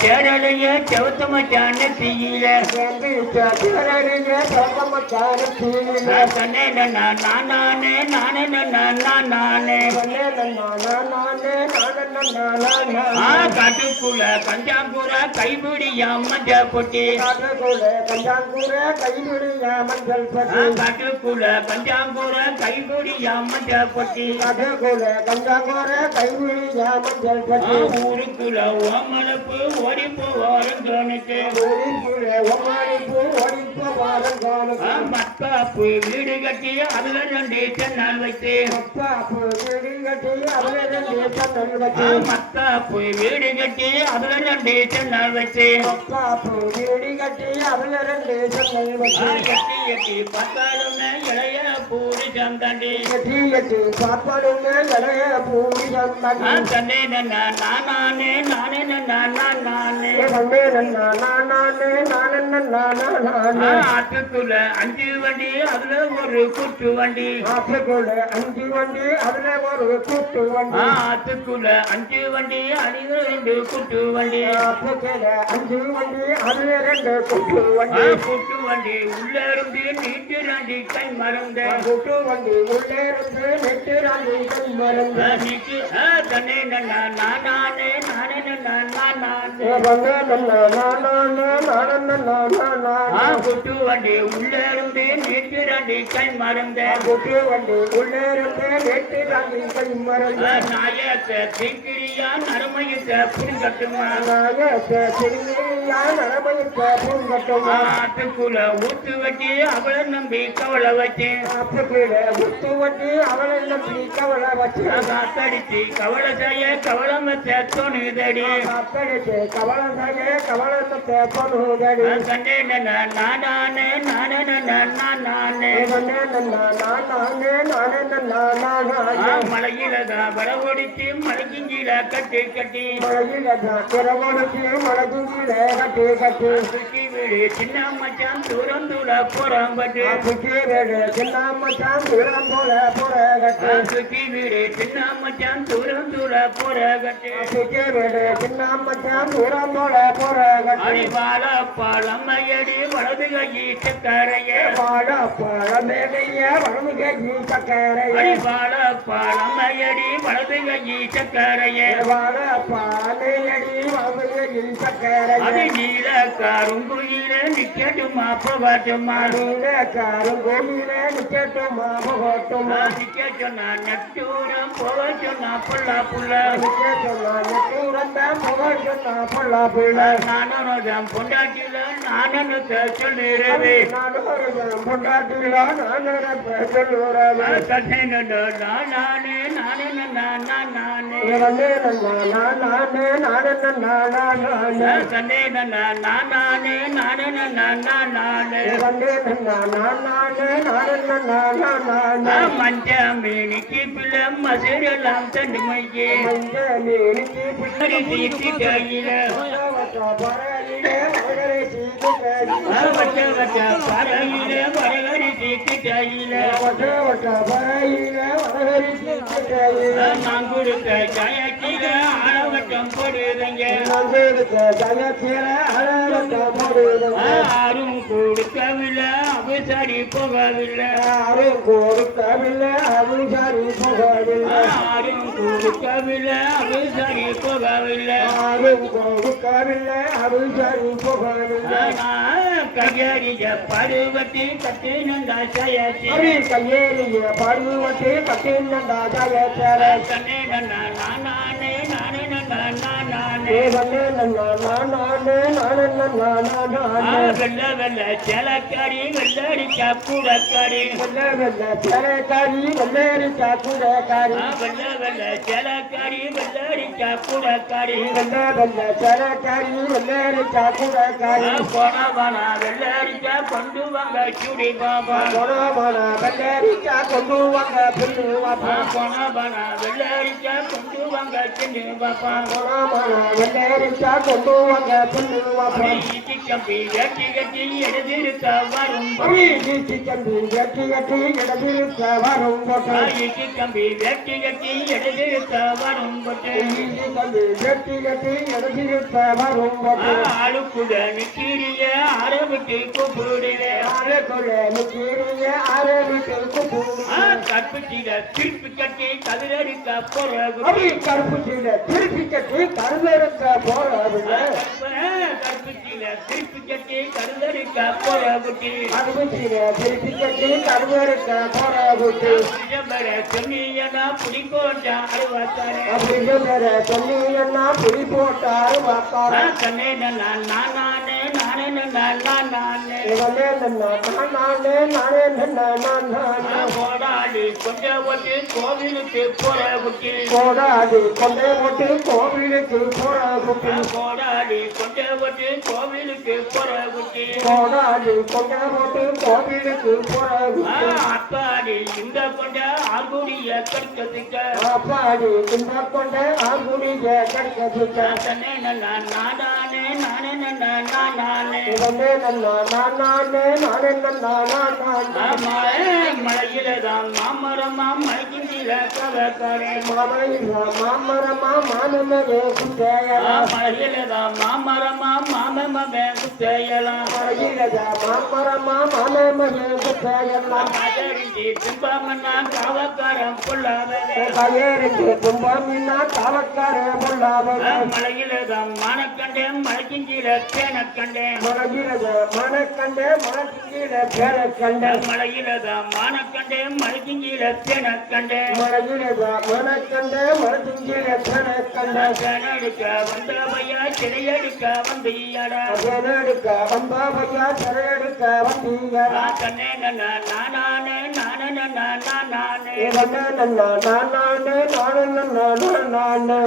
சேரலைய செவத்த மச்சான தீயில நானே நானே நானே நானே காட்டுக்குள்ள கஞ்சாங்கூர கைபிடியா மஞ்சள் பொட்டி கஞ்சாங்கூர கைபிடியா மஞ்சள் பொட்டி காட்டுக்குள்ள கஞ்சாங்கூர கைபிடியா மஞ்சள் பொட்டி கஞ்சாங்கூர கைபிடியா மஞ்சள் பொட்டி ஊருக்குள்ள ஓமனப்பு ஓடி போவாருங்கனுக்கு மத்தாப்பு வீடு கட்டி அதுல ரெண்டு சென்னால் வைத்து மத்தாப்பு வீடு கட்டி அதுல ரெண்டு சென்னால் வைத்து எட்டி எட்டி பார்த்தாலும் இளைய பூரி சந்தாண்டி தன்னே நானே நானே நானே ஆட்டுக்குள்ள 5 வண்டி அதுல ஒரு கூட்டு வண்டி ஆட்டுக்குள்ள 5 வண்டி அதுல ஒரு கூட்டு வண்டி ஆட்டுக்குள்ள 5 வண்டி அதுல 2 கூட்டு வண்டி ஆட்டுக்குள்ள 5 வண்டி அதுல 2 கூட்டு வண்டி கூட்டு வண்டி உள்ள இருந்து நீட்டு ராண்டி கை மறந்த கூட்டு வண்டி உள்ள இருந்து நீட்டு ராண்டி கை மறந்த நீட்டு தன்னே நானே நானே குட்டு வண்டி உள்ள இருந்து நேற்று ராண்டி கை மறந்த குட்டு வண்டி உள்ள இருந்து நேற்று ராண்டி கை மறந்த நாயத்தை திங்கிரியா நரமையத்தை புரிங்கட்டுமா நாயத்தை திங்கிரியா நரமையத்தை புரிங்கட்டுமா ஆட்டுக்குள்ள ஊத்து வட்டி அவளை நம்பி கவலை வச்சு ஆட்டுக்குள்ள ஊத்து வட்டி அவளை நம்பி கவலை வச்சு காத்தடிச்சு கவலை செய்ய கவலமத்தை தோணுதடி காத்தடிச்சு கவலை செய்ய கவலமத்தை தோணுதடி கண்டே நானே மலையிலதான் வர ஓடிச்சு மலைக்குஞ்சில கட்டி கட்டி சுற்றி வீடு சின்ன மச்சான் தூரம் தூர போறான் பட்டு சுற்றி வீடு சின்ன மச்சான் தூரம் தூர போற கட்டு அடி வாழ பழமையடி வலது கையி சக்கரைய வாழ பழமைய வலது கையி சக்கரைய வாழ பழமையடி வலது கையி சக்கரைய வாழ பழமையடி வலது கையி சக்கரைய அது நீல கருங்குயில நிக்கட்டுமா போகட்டுமா நீல கருங்குயில நிக்கட்டுமா போகட்டுமா நிக்க சொன்னா நட்டூரம் போக சொன்னா புல்லா புள்ள நிக்க சொன்னா நட்டூரம் போக சொன்னா புல்லா புள்ள நானும் பொண்டாட்டில நானு சொல்லுறவே பொண்டாட்டில நானு சொல்லுறவே கண்ணே நானே மஞ்ச மேனிக்கு பிள்ளை மசூரெல்லாம் தண்டு மைக்கு தீட்டி கையில பறையில வரகரி தீட்டி கையில நான் கொடுத்த ஜாயத்தில ஆழவட்டம் போடுறீங்க யாரும் கொடுக்கவில்லை அபிசாரி போகவில்லை யாரும் கொடுக்கவில்லை அபிசாரி போகவில்லை யாரும் கொடுக்கவில்லை அபிசாரி போகவில்லை யாரும் கொடுக்கவில்லை அபிசாரி போகவில்லை கையறிய பருவத்தை கட்டு நந்தா சயத்தி கையேறிய பருவத்தை கட்டு நந்தா சயத்தர தன்னே நானே வெள்ள வெள்ள செலக்காரி வெள்ளடிக்கா கூடக்காரி வெள்ள வெள்ள செலக்காரி வெள்ளடிக்கா கூடக்காரி வெள்ள வெள்ள செலக்காரி வெள்ளடிக்கா கூடக்காரி வெள்ள வெள்ள செலக்காரி வெள்ளடிக்கா கூடக்காரி போனவனா வெள்ளடிக்கா கொண்டு வாங்க சுடி பாபா போனவனா வெள்ளடிக்கா கொண்டு வாங்க பின்னு பாப்பா போனவனா வெள்ளடிக்கா கொண்டு வாங்க சின்ன பாப்பா வெள்ளரிக்கா கொண்டு வாங்க பொண்ணு வாப்பா இட்டிக்க கம்பி வெட்டி கட்டி எழுதிருக்க வரும் ஈட்டி கம்பி வெட்டி கட்டி இடதிருக்க வரும் போட்டு ஈட்டி கம்பி வெட்டி கட்டி எழுதிருக்க வரும் ஈட்டி கம்பி வெட்டி கட்டி இடதிருக்க வரும் போட்டு ஆளுக்குட நிக்கிறிய ஆரம்பிட்டு கூப்பிடுவே ஆளுக்குள்ள நிக்கிறிய ஆரம்பிட்டு கூப்பிடுவே கற்புச்சியில திருப்பி கட்டி கதிரடிக்க போறது கருப்புச்சியில திருப்பி கட்டி கருதறுக்க போறது கற்புச்சியில திருப்பி கட்டி கருதடிக்க போறது கருப்புச்சியில திருப்பி கட்டி கருதறுக்க போறது சொன்னியனா புலி போட்டா அழுவாத்தாரே அப்படின்னு சொல்லி என்ன புலி போட்டாரு வாக்காரு கண்ணே நானே போடாடி கொஞ்சம் ஓட்டு கோவிலுக்கு போற குட்டி போடாது கொண்டே போட்டு கோவிலுக்கு போற குட்டி போடாடி கொஞ்சம் ஓட்டு கோவிலுக்கு போற குட்டி போடாது கொண்டே போட்டு கோவிலுக்கு போற குட்டி அப்பாடி இந்த கொண்ட ஆகுடிய கற்கத்துக்க அப்பாடி இந்த கொண்டே ஆகுடிய கற்கத்துக்க கண்ணே நானே மழையிலதான் மாமரமா மழைக்கின்ற கவக்காரே மாமரமா மாமனே குத்தையலாம் மழையிலதான் மாமரமா மாமமே குத்தையலாம் மாமரமா மாமனே குத்தையலாம் கதறிஞ்சி துன்பமன்னா காவக்காரம் பொல்லாவே கயறிஞ்சு துன்பமின்னா காவக்காரே பொல்லாவே மழையிலதான் மானக்கண்டேன் மழைக்கிஞ்சில தேனக்கண்டேன் மனக்கண்டே மனக்கில பேர கண்டே மழையிலதான் மானக்கண்டேன் மழைக்கிஞ்சில தேனக்கண்டேன் மனக்கண்டே மனக்கில பேர கண்டே தேனெடுக்க வந்தவையா சிறையெடுக்க வந்தீயடா எடுக்க வந்தாவையா சிறையெடுக்க வந்தீங்கடா கண்ணே நானே நானே